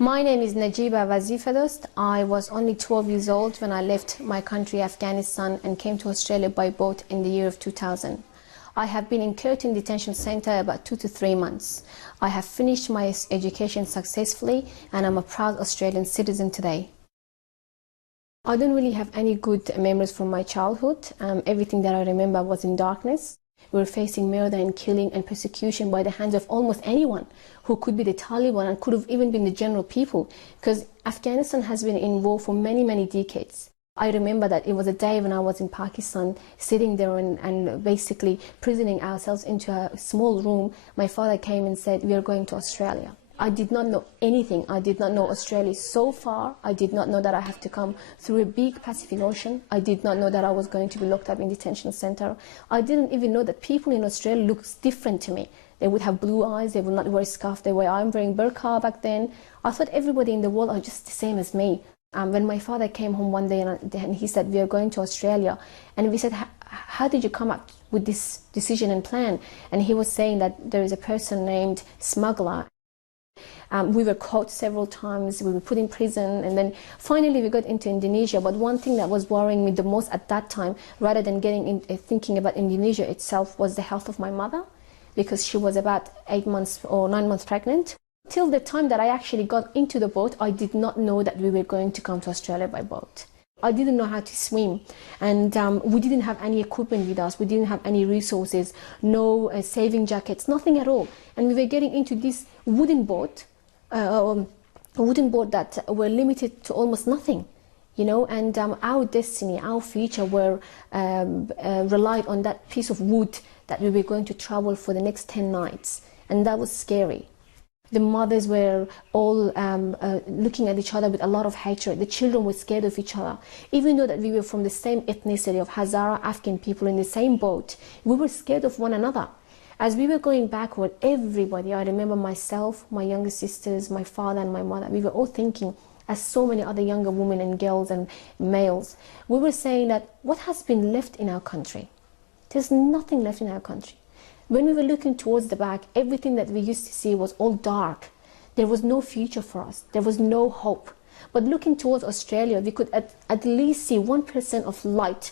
My name is Najeeba Wazifadost. I was only 12 years old when I left my country, Afghanistan, and came to Australia by boat in the year of 2000. I have been in Curtin Detention Centre about 2 to 3 months. I have finished my education successfully and I'm a proud Australian citizen today. I don't really have any good memories from my childhood. Everything that I remember was in darkness. We were facing murder and killing and persecution by the hands of almost anyone who could be the Taliban and could have even been the general people, because Afghanistan has been in war for many, many decades. I remember that it was a day when I was in Pakistan, sitting there and basically prisoning ourselves into a small room. My father came and said, "We are going to Australia." I did not know anything. I did not know Australia so far. I did not know that I have to come through a big Pacific Ocean. I did not know that I was going to be locked up in detention center. I didn't even know that people in Australia look different to me. They would have blue eyes, they would not wear a scarf the way I'm wearing burqa back then. I thought everybody in the world are just the same as me. When my father came home one day and he said, "We are going to Australia," and we said, "How did you come up with this decision and plan?" And he was saying that there is a person named smuggler. We were caught several times, we were put in prison, and then finally we got into Indonesia. But one thing that was worrying me the most at that time, rather than thinking about Indonesia itself, was the health of my mother, because she was about 8 months or 9 months pregnant. Till the time that I actually got into the boat, I did not know that we were going to come to Australia by boat. I didn't know how to swim, and we didn't have any equipment with us. We didn't have any resources, no saving jackets, nothing at all. And we were getting into this wooden boat that were limited to almost nothing, you know. And our destiny, our future were relied on that piece of wood that we were going to travel for the next 10 nights, and that was scary. The mothers were all looking at each other with a lot of hatred. The children were scared of each other. Even though that we were from the same ethnicity of Hazara Afghan people in the same boat, we were scared of one another. As we were going backward, everybody, I remember myself, my younger sisters, my father and my mother, we were all thinking, as so many other younger women and girls and males, we were saying that what has been left in our country? There's nothing left in our country. When we were looking towards the back, everything that we used to see was all dark. There was no future for us. There was no hope. But looking towards Australia, we could at least see 1% of light,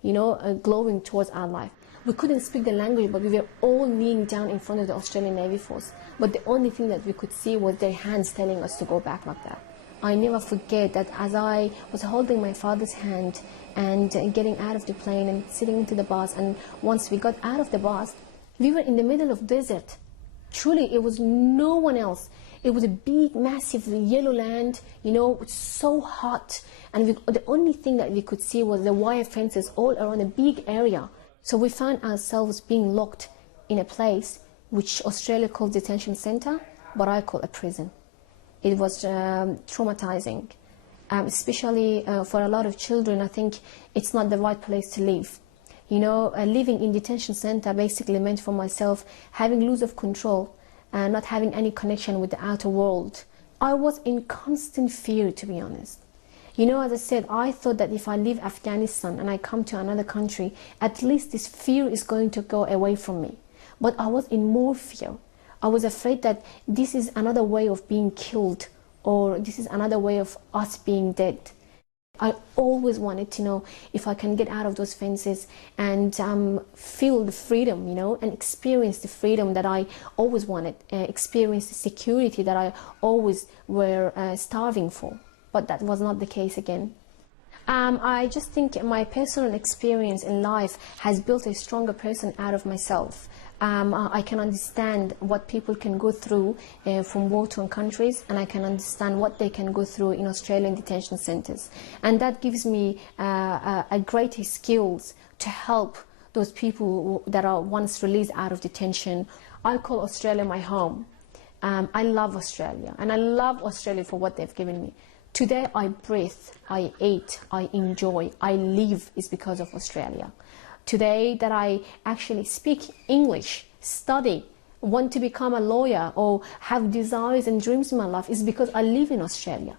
you know, glowing towards our life. We couldn't speak the language, but we were all kneeling down in front of the Australian Navy Force. But the only thing that we could see was their hands telling us to go back like that. I never forget that as I was holding my father's hand and getting out of the plane and sitting into the bus, and once we got out of the bus, we were in the middle of desert. Truly, it was no one else. It was a big, massive yellow land, you know, so hot. And the only thing that we could see was the wire fences all around a big area. So we found ourselves being locked in a place which Australia calls detention center, but I call a prison. It was traumatizing, especially for a lot of children. I think it's not the right place to live. You know, living in detention center basically meant for myself having loss of control and not having any connection with the outer world. I was in constant fear, to be honest. You know, as I said, I thought that if I leave Afghanistan and I come to another country, at least this fear is going to go away from me. But I was in more fear. I was afraid that this is another way of being killed, or this is another way of us being dead. I always wanted to know if I can get out of those fences and feel the freedom, you know, and experience the freedom that I always wanted, experience the security that I always were starving for. But that was not the case again. I just think my personal experience in life has built a stronger person out of myself. I can understand what people can go through from war-torn countries, and I can understand what they can go through in Australian detention centres. And that gives me a greater skills to help those people that are once released out of detention. I call Australia my home. I love Australia, and I love Australia for what they've given me. Today I breathe, I eat, I enjoy, I live is because of Australia. Today that I actually speak English, study, want to become a lawyer or have desires and dreams in my life is because I live in Australia.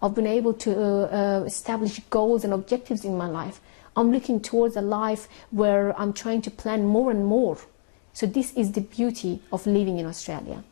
I've been able to establish goals and objectives in my life. I'm looking towards a life where I'm trying to plan more and more. So this is the beauty of living in Australia.